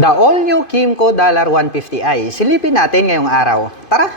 The all-new Kimco $150i. Silipin natin ngayong araw. Tara!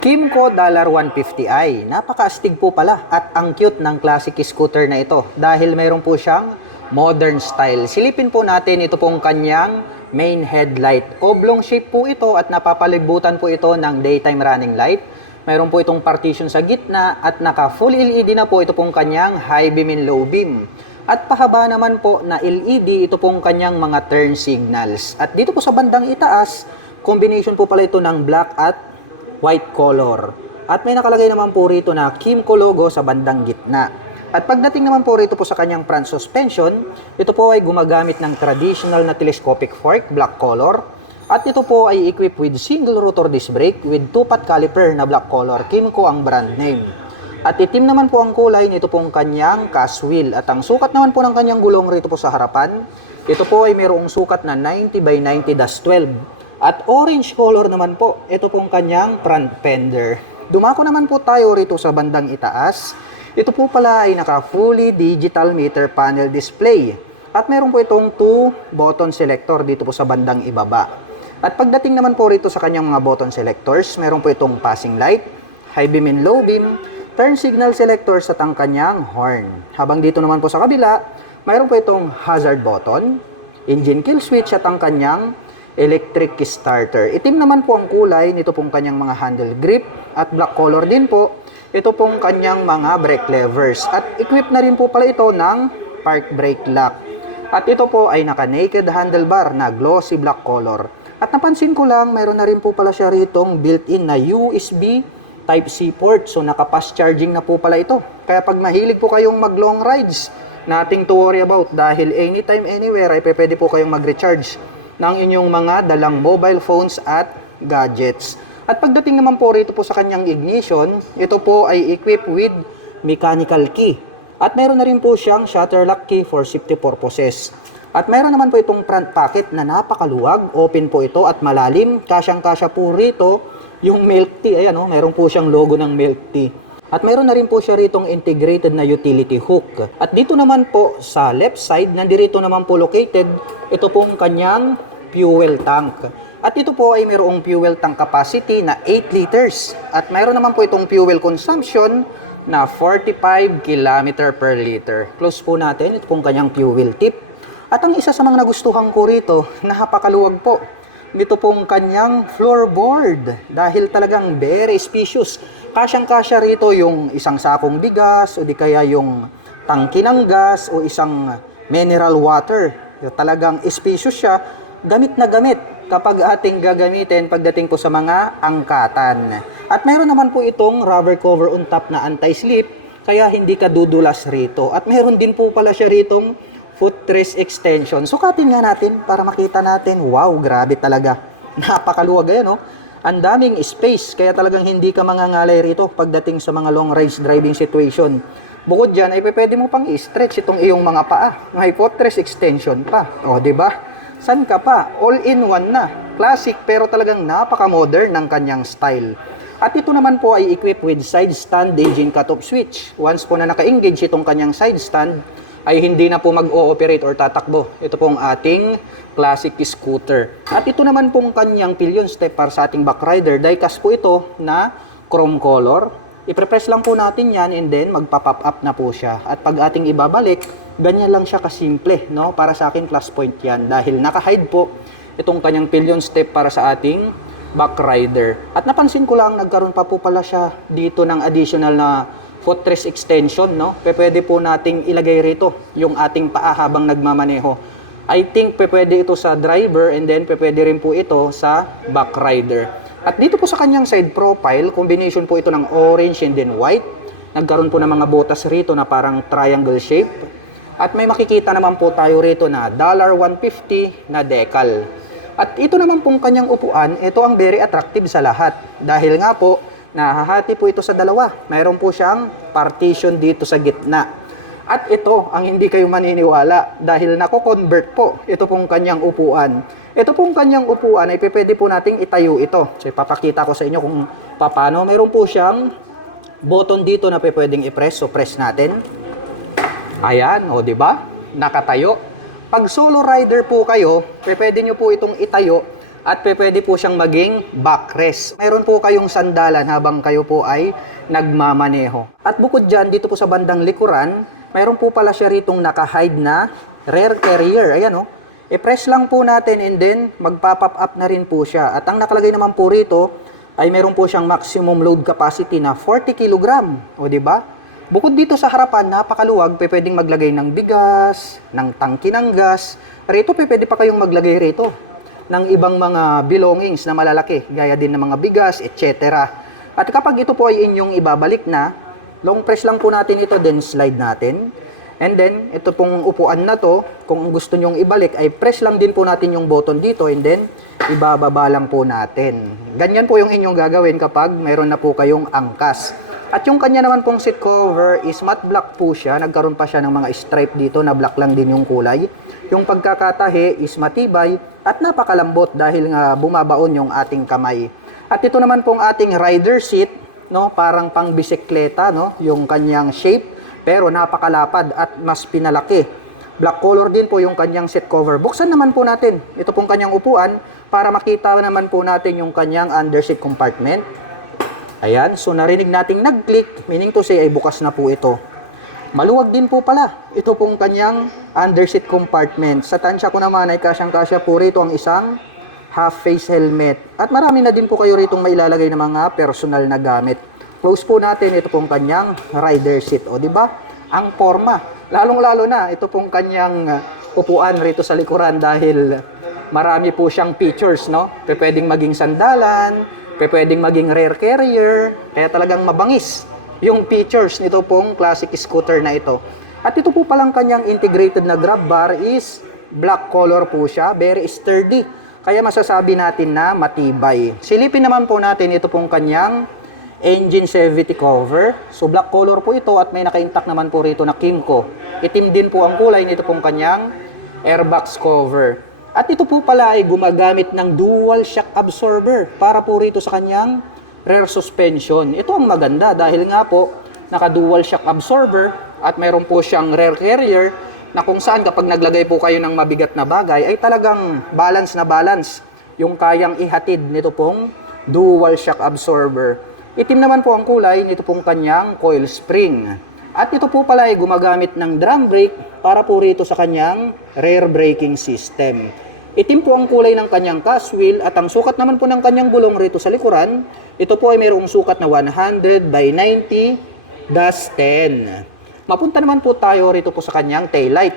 Kimco $150i. Napaka-astig po pala at ang cute ng classic scooter na ito dahil mayroon po siyang modern style. Silipin po natin ito pong kanyang main headlight. Oblong shape po ito at napapalibutan po ito ng daytime running light. Mayroon po itong partition sa gitna at naka full LED na po ito pong kanyang high beam and low beam. At pahaba naman po na LED ito pong kanyang mga turn signals. At dito po sa bandang itaas, combination po pala ito ng black at white color. At may nakalagay naman po rito na Kimco logo sa bandang gitna. At pagdating naman po rito po sa kanyang front suspension, ito po ay gumagamit ng traditional na telescopic fork, black color. At ito po ay equipped with single rotor disc brake with 2-pot caliper na black color. Kimco ang brand name. At itim naman po ang kulay nito pong kanyang cast wheel. At ang sukat naman po ng kanyang gulong rito po sa harapan, ito po ay mayroong sukat na 90 by 90-12. At orange color naman po, ito pong kanyang front fender. Dumako naman po tayo rito sa bandang itaas. Ito po pala ay naka fully digital meter panel display. At meron po itong 2 button selector dito po sa bandang ibaba. At pagdating naman po rito sa kanyang mga button selectors, meron po itong passing light, high beam and low beam, turn signal selectors at ang kanyang horn. Habang dito naman po sa kabila, mayroon po itong hazard button, engine kill switch at ang kanyang electric starter. Itim naman po ang kulay nito pong kanyang mga handle grip at black color din po. Ito pong kanyang mga brake levers. At equipped na rin po pala ito ng park brake lock. At ito po ay naka-naked handlebar na glossy black color. At napansin ko lang, mayroon na rin po pala siya ritong built-in na USB Type-C port. So naka-fast charging na po pala ito. Kaya pag mahilig po kayong mag-long rides, nothing to worry about dahil anytime, anywhere ay pwede po kayong mag-recharge ng inyong mga dalang mobile phones at gadgets. At pagdating naman po rito po sa kanyang ignition, ito po ay equipped with mechanical key. At meron na rin po siyang shutter lock key for safety purposes. At meron naman po itong front pocket na napakaluwag, open po ito at malalim. Kasyang-kasya po rito yung milk tea. Ayan, meron po siyang logo ng milk tea. At meron na rin po siya ritong integrated na utility hook. At dito naman po sa left side, nandirito naman po located ito pong kanyang fuel tank. At ito po ay mayroong fuel tank capacity na 8 liters. At mayroon naman po itong fuel consumption na 45 km per liter. Close po natin ito pong kanyang fuel tip. At ang isa sa mga nagustuhan ko rito, napakaluwag po. Dito pong kanyang floorboard dahil talagang very spacious. Kasyang-kasya rito yung isang sakong bigas o di kaya yung tangki ng gas o isang mineral water. Talagang spacious siya, gamit na gamit kapag ating gagamitin pagdating po sa mga angkatan. At mayroon naman po itong rubber cover on top na anti-slip, kaya hindi ka dudulas rito. At mayroon din po pala siya ritong footrest extension. Sukatin nga natin para makita natin. Wow, grabe talaga. Napakaluwag yan, no? Ang daming space, kaya talagang hindi ka mangangalay rito pagdating sa mga long range driving situation. Bukod dyan, ay pwede mo pang i-stretch itong iyong mga paa. May footrest extension pa. O, di ba? San ka pa? All-in-one na. Classic pero talagang napaka-modern ng kanyang style. At ito naman po ay equipped with side stand engine cutoff switch. Once po na naka-engage itong kanyang side stand, ay hindi na po mag-ooperate or tatakbo. Ito pong ating classic scooter. At ito naman pong kanyang pillion step para sa ating back rider. Diecast po ito na chrome color. I-press lang po natin yan and then magpa-pop up na po siya. At pag ating ibabalik, ganyan lang siya kasimple, no? Para sa akin plus point yan dahil naka-hide po itong kanyang pillion step para sa ating back rider. At napansin ko lang, nagkaroon pa po pala siya dito ng additional na footrest extension, no? Pwede po nating ilagay rito yung ating paa habang nagmamaneho. I think pwede ito sa driver and then pwede rin po ito sa back rider. At dito po sa kanyang side profile, combination po ito ng orange and then white. Nagkaroon po ng mga butas rito na parang triangle shape. At may makikita naman po tayo rito na $150 na decal. At ito naman pong kanyang upuan, ito ang very attractive sa lahat. Dahil nga po, nahahati po ito sa dalawa. Mayroon po siyang partition dito sa gitna. At ito ang hindi kayo maniniwala dahil nako-convert po ito pong kanyang upuan. Ito pong kanyang upuan ay pwede po nating itayo ito. So ipapakita ko sa inyo kung paano. Mayroon po siyang button dito na pwedeng i-press. So press natin. Ayan, o di ba? Nakatayo. Pag solo rider po kayo, pwede nyo po itong itayo at pwede po siyang maging backrest. Mayroon po kayong sandalan habang kayo po ay nagmamaneho. At bukod dyan, dito po sa bandang likuran, mayroon po pala siya ritong naka-hide na rear carrier. Ayan o. I-press lang po natin and then magpa-pop up na rin po siya. At ang nakalagay naman po rito ay mayroon po siyang maximum load capacity na 40 kg. O di ba? Bukod dito sa harapan, napakaluwag, pwedeng maglagay ng bigas, ng tangki ng gas. Rito pwede pa kayong maglagay rito ng ibang mga belongings na malalaki, gaya din ng mga bigas, etc. At kapag ito po ay inyong ibabalik na, long press lang po natin ito, then slide natin. And then, ito pong upuan na to, kung gusto nyong ibalik, ay press lang din po natin yung button dito and then, ibababa lang po natin. Ganyan po yung inyong gagawin kapag mayroon na po kayong angkas. At yung kanya naman pong seat cover is matte black po siya. Nagkaroon pa siya ng mga stripe dito na black lang din yung kulay. Yung pagkakatahe is matibay at napakalambot dahil nga bumabaon yung ating kamay. At ito naman pong ating rider seat, no, parang pang bisikleta, no, yung kanyang shape. Pero napakalapad at mas pinalaki. Black color din po yung kanyang seat cover. Buksan naman po natin ito pong kanyang upuan para makita naman po natin yung kanyang underseat compartment. Ayan, so narinig nating nag-click, meaning to say ay bukas na po ito. Maluwag din po pala ito pong kanyang underseat compartment. Sa tansya ko naman ay kasyang-kasya po rito ang isang half-face helmet. At marami na din po kayo rito mailalagay ng mga personal na gamit. Close po natin ito pong kanyang rider seat. O, di ba? Ang forma. Lalong-lalo na ito pong kanyang upuan rito sa likuran dahil marami po siyang features, no? Pwedeng maging sandalan, pwedeng maging rear carrier, kaya talagang mabangis yung features nito pong classic scooter na ito. At ito po palang kanyang integrated na grab bar is black color po siya, very sturdy. Kaya masasabi natin na matibay. Silipin naman po natin ito pong kanyang engine CVT cover. So black color po ito at may naka-intact naman po rito na Kymco. Itim din po ang kulay nito pong kanyang airbox cover. At ito po pala ay gumagamit ng dual shock absorber para po rito sa kanyang rear suspension. Ito ang maganda dahil nga po naka dual shock absorber at mayroon po siyang rear carrier na kung saan kapag naglagay po kayo ng mabigat na bagay ay talagang balance na balance yung kayang ihatid nito pong dual shock absorber. Itim naman po ang kulay nito pong kanyang coil spring. At ito po pala ay gumagamit ng drum brake para po rito sa kanyang rear braking system. Itim po ang kulay ng kanyang cast wheel at ang sukat naman po ng kanyang gulong rito sa likuran, ito po ay mayroong sukat na 100 by 90-10. Mapunta naman po tayo rito po sa kanyang taillight.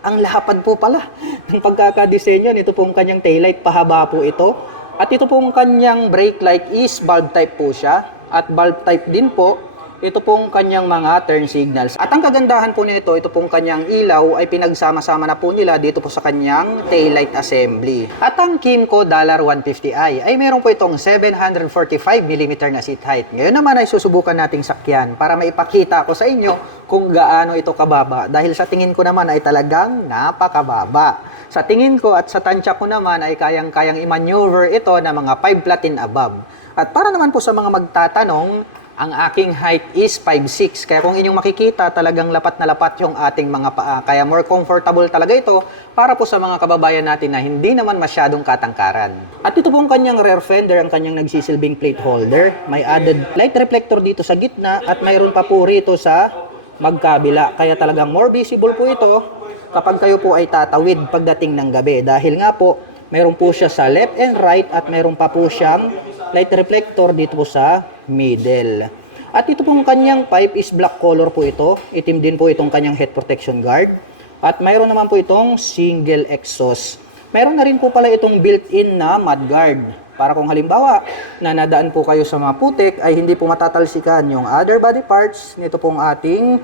Ang lapad po pala ng pagkakadesenyo nito pong kanyang taillight, pahaba po ito. At ito pong kanyang brake light is bulb type po siya. At bulb type din po, ito pong kanyang mga turn signals. At ang kagandahan po nito, ito pong kanyang ilaw ay pinagsama-sama na po nila dito po sa kanyang taillight assembly. At ang Kymco $150i ay meron po itong 745mm na seat height. Ngayon naman ay susubukan nating sakyan para maipakita ko sa inyo kung gaano ito kababa. Dahil sa tingin ko naman ay talagang napakababa. Sa tingin ko at sa tansya ko naman ay kayang-kayang i-maneuver ito na mga 5 flat and above. At para naman po sa mga magtatanong, ang aking height is 5'6". Kaya kung inyong makikita, talagang lapat na lapat yung ating mga paa. Kaya more comfortable talaga ito para po sa mga kababayan natin na hindi naman masyadong katangkaran. At ito pong kanyang rear fender, ang kanyang nagsisilbing plate holder. May added light reflector dito sa gitna at mayroon pa po rito sa magkabila. Kaya talagang more visible po ito kapag kayo po ay tatawid pagdating ng gabi. Dahil nga po, mayroon po siya sa left and right at mayroon pa po siyang light reflector dito po sa middle. At ito pong kanyang pipe is black color po ito. Itim din po itong kanyang head protection guard. At mayroon naman po itong single exhaust. Mayroon na rin po pala itong built-in na mudguard. Para kung halimbawa na nadaan po kayo sa mga putik ay hindi po matatalsikan yung other body parts nito pong ating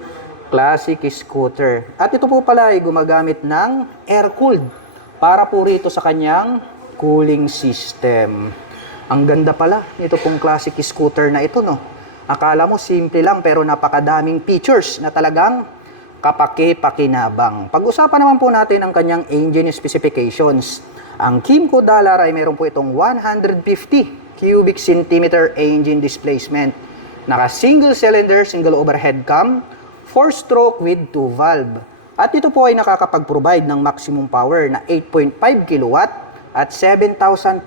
classic scooter. At ito po pala ay gumagamit ng air-cooled para po rito sa kanyang cooling system. Ang ganda pala nito pong classic scooter na ito, no? Akala mo simple lang pero napakadaming features na talagang kapaki-pakinabang. Pag-usapan naman po natin ang kanyang engine specifications. Ang Kymco Dollar ay meron po itong 150 cubic centimeter engine displacement. Naka single cylinder, single overhead cam, 4-stroke with 2 valve. At ito po ay nakakapag-provide ng maximum power na 8.5 kilowatt at 7,500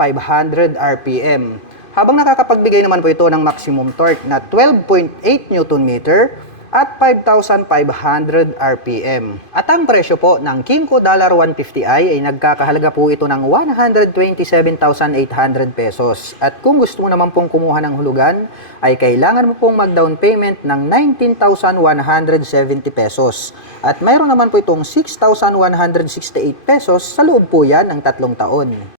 RPM. Habang nakakapagbigay naman po ito ng maximum torque na 12.8 Newton meter at 5,500 RPM. At ang presyo po ng Kymco Dollar 150i ay nagkakahalaga po ito ng 127,800 pesos. At kung gusto mo naman pong kumuha ng hulugan, ay kailangan mo pong mag-down payment ng 19,170 pesos. At mayroon naman po itong 6,168 pesos sa loob po yan ng 3 taon.